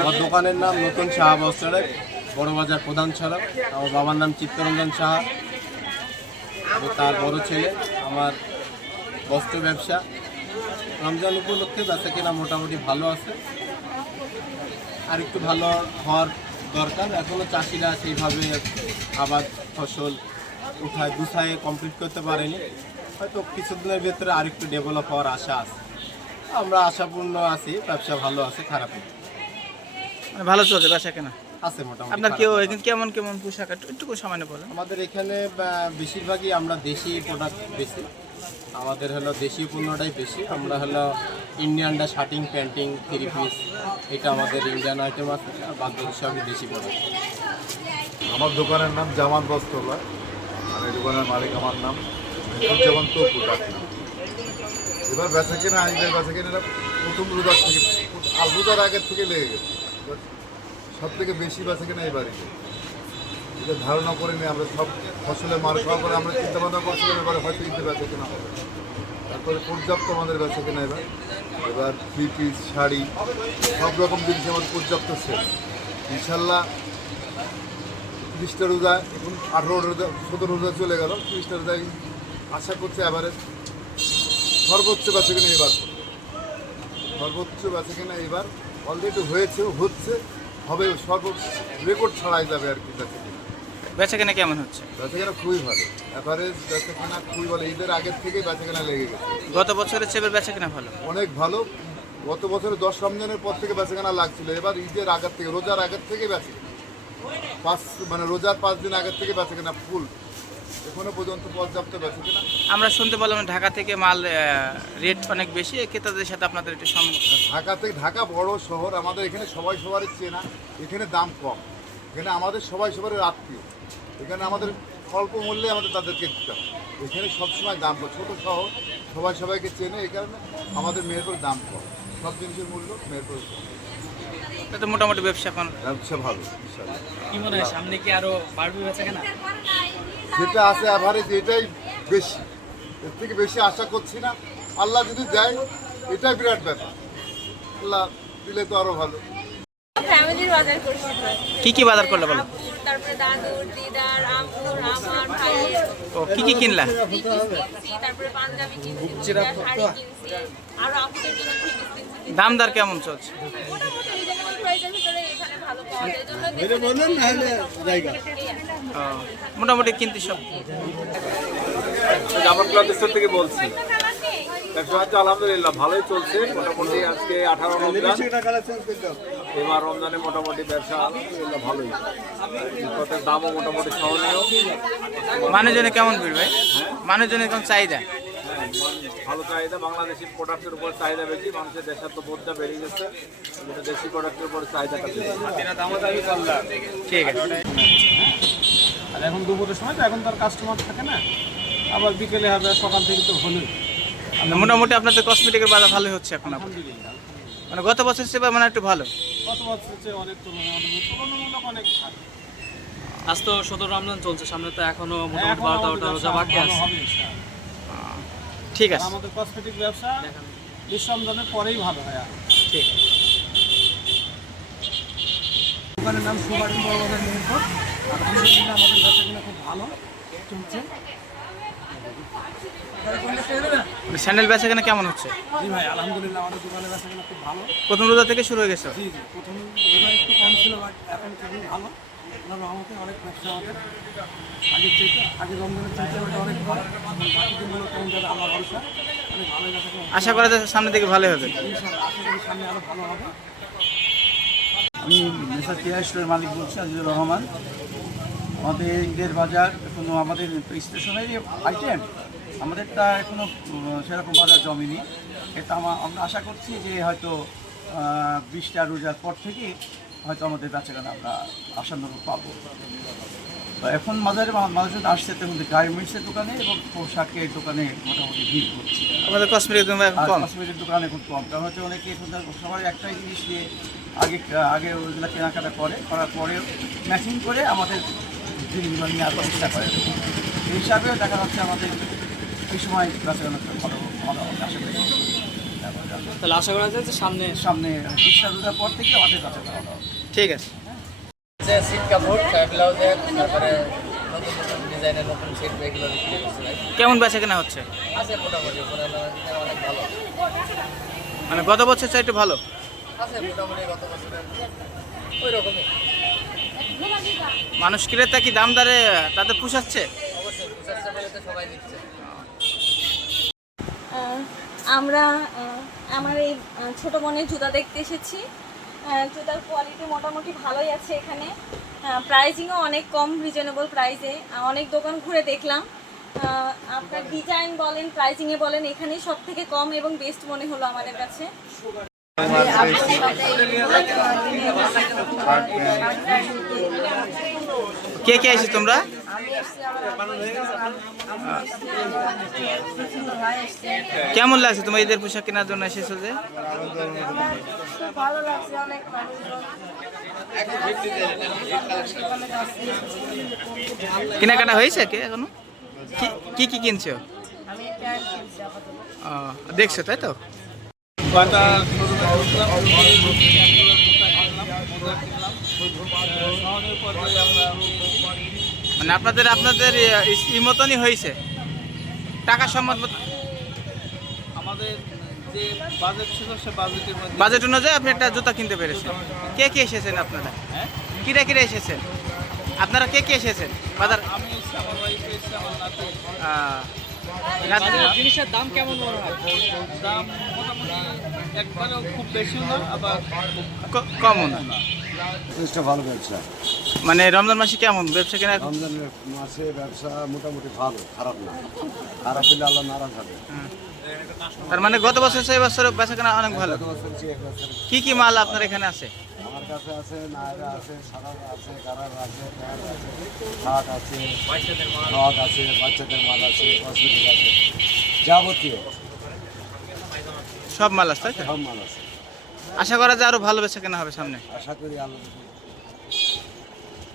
আমার দোকানের নাম নতুন সাহা বস্ত্রালয় বড় বাজার প্রধান ছাড়া আমার বাবার নাম চিত্তরঞ্জন সাহা। তার বড় ছেলে, আমার বস্ত্র ব্যবসা। রমজান উপলক্ষে বেচা কেনা মোটামুটি ভালো আছে। আর একটু ভালো হওয়ার দরকার। এখনও চাষিরা সেইভাবে আবাদ ফসল উঠায়, গুছায় কমপ্লিট করতে পারেনি। হয়তো কিছুদিনের ভেতরে আরেকটু ডেভেলপ হওয়ার আশা আছে। আমরা আশাপূর্ণ আছি, ব্যবসা ভালো আছে, খারাপ না। মানে ভালো চলছে বেচা কেনা? আছে মোটামুটি আপনার কেউ। এখানে কেমন কেমন পোশাক? একটু একটু করে সামান্য বলেন। আমাদের এখানে বেশিরভাগই আমরা দেশি প্রোডাক্ট বেশি। আমাদের হলো দেশি পণ্যটাই বেশি। আমরা হলো ইন্ডিয়ানটা শার্টিং প্যান্টিং থ্রি পিস এটা আমাদের ইন্ডিয়ান আইটেম আছে। আর বাদ বাকি সবই দেশি প্রোডাক্ট আমার দোকানের নাম জামান বস্ত্রালয় আর এই দোকানের মালিক আমার নাম যেমন তপু ডাকি এবার বেচা কেনা আইনের বেচা কেনা প্রথম রোজার থেকে আর রোজার আগের থেকে লেগে গেছে। সব থেকে বেশি বেচা কেনা এই বাড়িতে। এটা ধারণা করে নিয়ে আমরা সব ফসলের মার খাওয়া করে আমরা চিন্তা ভাবনা করছিলাম এবারে হয়তো ঈদে বেচা কেনা হবে। তারপরে পর্যাপ্ত আমাদের বেচা কেনা এবার। এবার থ্রি পিস শাড়ি, সব রকম জিনিস আমাদের পর্যাপ্ত সেল। ইনশাল্লাহ তিরিশটা রোজা, এখন আঠেরো রোজা, সতেরো রোজা চলে গেল। তিরিশটা রোজায় আশা করছে এবারে সর্বোচ্চ বেচা কিনা এবার। সর্বোচ্চ বেচা কিনা এবার অলরেডি হয়েছে হচ্ছে হবে সর্বোচ্চ রেকর্ড ছাড়াই যাবে আর কি বেচা কিনা বেচা কেনা কেমন হচ্ছে? বেচা কিনা খুবই ভালো। এভারেজ বেচা কিনা খুবই ভালো। ঈদের আগের থেকে বেচা কিনা লেগে গেছে। গত বছরের চেয়ে এবার বেচা কেনা ভালো। অনেক ভালো। গত বছরে দশ রমজানের পর থেকে বেচা কেনা লাগছিল। এবার ঈদের আগের থেকে রোজার আগের থেকে বেচে পাঁচ মানে রোজার পাঁচ দিন আগের থেকে বেচা কেনা ফুল এখনও পর্যন্ত পর্যাপ্ত বেচা কেনা? আমরা শুনতে পেলাম ঢাকা থেকে মাল রেট অনেক বেশি। ক্রেতাদের সাথে আপনাদের একটু সম ঢাকা থেকে ঢাকা বড় শহর আমাদের এখানে সবাই সবার চেনা। এখানে দাম কম। এখানে আমাদের সবাই সবার আত্মীয়। এখানে আমাদের স্বল্প মূল্যে আমাদের তাদেরকে দিতে হয়। এখানে সবসময় দাম কম। ছোটো শহর সবাই সবাইকে চেনে। এই কারণে আমাদের মেহেরপুর দাম কম। সব জিনিসের মূল্য মেহেরপুর কম। তো মোটামুটি ব্যবসা এখন ব্যবসা ভালো কি মনে হয় সামনে কি আরও বাড়বে বেচা কেনা? যেটা আছে অ্যাভারেজ এটাই বেশি। এর থেকে বেশি আশা করছি না। আল্লাহ যদি দেয় এটাই বিরাট ব্যাপার। আল্লাহ দিলে তো আরও ভালো। ফ্যামিলির বাজার করছি কি কি বাজার করলে বলো? তারপরে দাদুর দিদার আম্মুর আমার ভাইয়ের। ও কি কি কিনলা? তারপরে পাঞ্জাবি কিনছি শাড়ি কিনছি আর আপুদের জন্য থ্রি পিস কিনছি। দাম দর কেমন চলছে? মোটামুটি রিজনেবল প্রাইসের ভিতরে এখানে ভালো পাওয়া যায় জন্য জায়গা। ও, মোটামুটি কিনতে সব। জামাত ক্লাব স্টোর থেকে বলছি। ব্যবসা বাণিজ্য আলহামদুলিল্লাহ ভালোই চলছে। মোটামুটি আজকে আঠারো রমজান। এবার রমজানে মোটামুটি ব্যবসা আলহামদুলিল্লাহ ভালোই। দামও মোটামুটি সহনীয়। মানুষজনের কেমন ভিড় ভাই? মানুষজনের কেমন চাহিদা? ভালো চাহিদা বাংলাদেশি প্রোডাক্টের উপর চাহিদা বেশি মানুষের দেশাত্মবোধটা বেড়ে গেছে। দেশি প্রোডাক্টের উপর চাহিদাটা ঠিক আছে। আর এখন দুপুরের সময় তো এখন তো আর কাস্টমার থাকে না। আবার বিকেলে হবে সকাল থেকে তো হলোই। মোটামুটি আপনাদের কসমেটিকের বাজার ভালোই হচ্ছে এখন মানে গত বছর সেবা মানে একটু ভালো। কত বছর চেয়ে অনেক তুলনামূলক অনেক ভালো। আজ তো সতেরো রমজান চলছে সামনে তো এখনও হ্যাঁ, মোটামুটি এখন বারোটা রোজা বাকি আছে। ঠিক আছে। আমাদের কসমেটিক ব্যবসা বিশ্বরমজানের পরেই ভালো হয় আর। ঠিক দোকানের নাম সুবাড়ি বড়বাজার আলহামদুলিল্লাহ আমাদের ব্যবসা কিনা খুব ভালো চলছে। মানে স্যান্ডেল বেচা কেনা কেমন হচ্ছে? জি ভাই আলহামদুলিল্লাহ আমাদের দোকানের ব্যবসা কিনা খুব ভালো। প্রথম রোজা থেকে শুরু হয়ে গেছে। জি জি প্রথম এবার একটু কম ছিল বাট এখন খুবই ভালো। রহমতে অনেক ব্যবসা আমাদের আগের চাইতে আগের রমজানের চাইতে ওটা অনেক ভালো এবং বাকি দিনগুলো কেমন যাবে আল্লাহ ভরসা। অনেক আশা করা। যায় সামনের দিকে ভালোই হবে। ইনশাআল্লাহ আশা করি সামনে আরও ভালো হবে। আমি মেসার টিয়াস্টোরের মালিক বলছি আজিজুর রহমান। আমাদের ঈদের বাজার এখনও আমাদের স্টেশনারি আইটেম আমাদেরটা এখনও সেরকম বাজার জমেনি। এটা আমা- আমরা আশা করছি যে হয়তো বিশটা রোজার পর থেকে হয়তো আমাদের বেচাকেনা আমরা আশানুরূপ পাবো। তো এখন বাজারে মা- মানুষজন আসছে তেমন গার্মেন্টসের দোকানে এবং পোশাকের দোকানে মোটামুটি ভিড় করছে আমাদের কসমেটিক এখন আর কম। কসমেটিক দোকান এখন কম। কারণ হচ্ছে অনেকে সবাই একটাই জিনিস নিয়ে আগে আগে ওইগুলো কেনাকাটা করে করার পরে ম্যাচিং করে আমাদের জিনিসগুলো নিয়ে আসার চেষ্টা করে। এই হিসাবে দেখা যাচ্ছে আমাদের এই সময় বেচাকেনা ভালো ভালো আশা করি। তাহলে আশা করা যায় যে সামনে সামনে রোজার পর থেকে আমাদের কাছে ঠিক আছে। যে সিট কাপড় ব্লাউজের তারপরে নতুন নতুন ডিজাইনের নতুন সিট এগুলো বিক্রি করছে ভাই। কেমন বেচা কেনা হচ্ছে? আছে মোটামুটি অনেক ভালো। মানে গত বছর চাইতে ভালো? আছে মোটামুটি গত বছরের ওই রকমই মানুষ ক্রেতা কি দাম দরে তাদের পুষাচ্ছে? অবশ্যই পুষাচ্ছে বলে তো সবাই নিচ্ছে আমরা আমার এই ছোট বোনের জুতা দেখতে এসেছি। জুতার কোয়ালিটি মোটামুটি ভালোই আছে এখানে। প্রাইজিংও অনেক কম রিজনেবল প্রাইসে অনেক দোকান ঘুরে দেখলাম। আপনার ডিজাইন বলেন প্রাইজিংয়ে বলেন, এখানেই সব থেকে কম এবং বেস্ট মনে হলো আমাদের কাছে। কে কে এসে তোমরা? কেমন লাগছে তোমার ঈদের পোশাক কেনার জন্য এসেছ যে? কেনাকাটা হয়েছে কে এখনও? কি- কি কিনছো? দেখছ, তাই তো? মানে আপনাদের আপনাদের ই মতনই হয়েছে। টাকা সম্মত আমাদের যে বাজেট ছিল সে বাজেটের মধ্যে বাজেট অনুযায়ী আপনি একটা জুতা কিনতে পেরেছেন। কে কে এসেছেন আপনারা? কিরা কিরা এসেছেন? আপনারা কে কে এসেছেন? বাজার আমি এসেছি আমার ওয়াইফ এসেছে আমার নাতি জিনিসের দাম কেমন মনে হয়? দাম মোটামুটি একবারেও খুব বেশিও না আবার খুব ক- কমন ভালো ব্যবসা মানে রমজান মাসে কেমন? ব্যবসা কেনা রমজান মাসে ব্যবসা মোটামুটি ভালো খারাপ না। খারাপ হলে আল্লাহ নারাজ হবে। তার মানে গত বছর সেই বছর বেচা কেনা অনেক ভালো। গত বছর চেয়ে কি কি মাল আপনার এখানে আছে? আমার কাছে আছে নায়রা আছে সারার আছে কারার আছে প্যান্ট আছে শার্ট আছে ফ্রক আছে বাচ্চাদের মাল আছে কসমেটিক আছে যাবতীয়। সব মাল আছে তাই তো? সব মাল আছে। আশা করা যায় আরও ভালো বেচা কেনা হবে সামনে। আশা করি আল্লাহ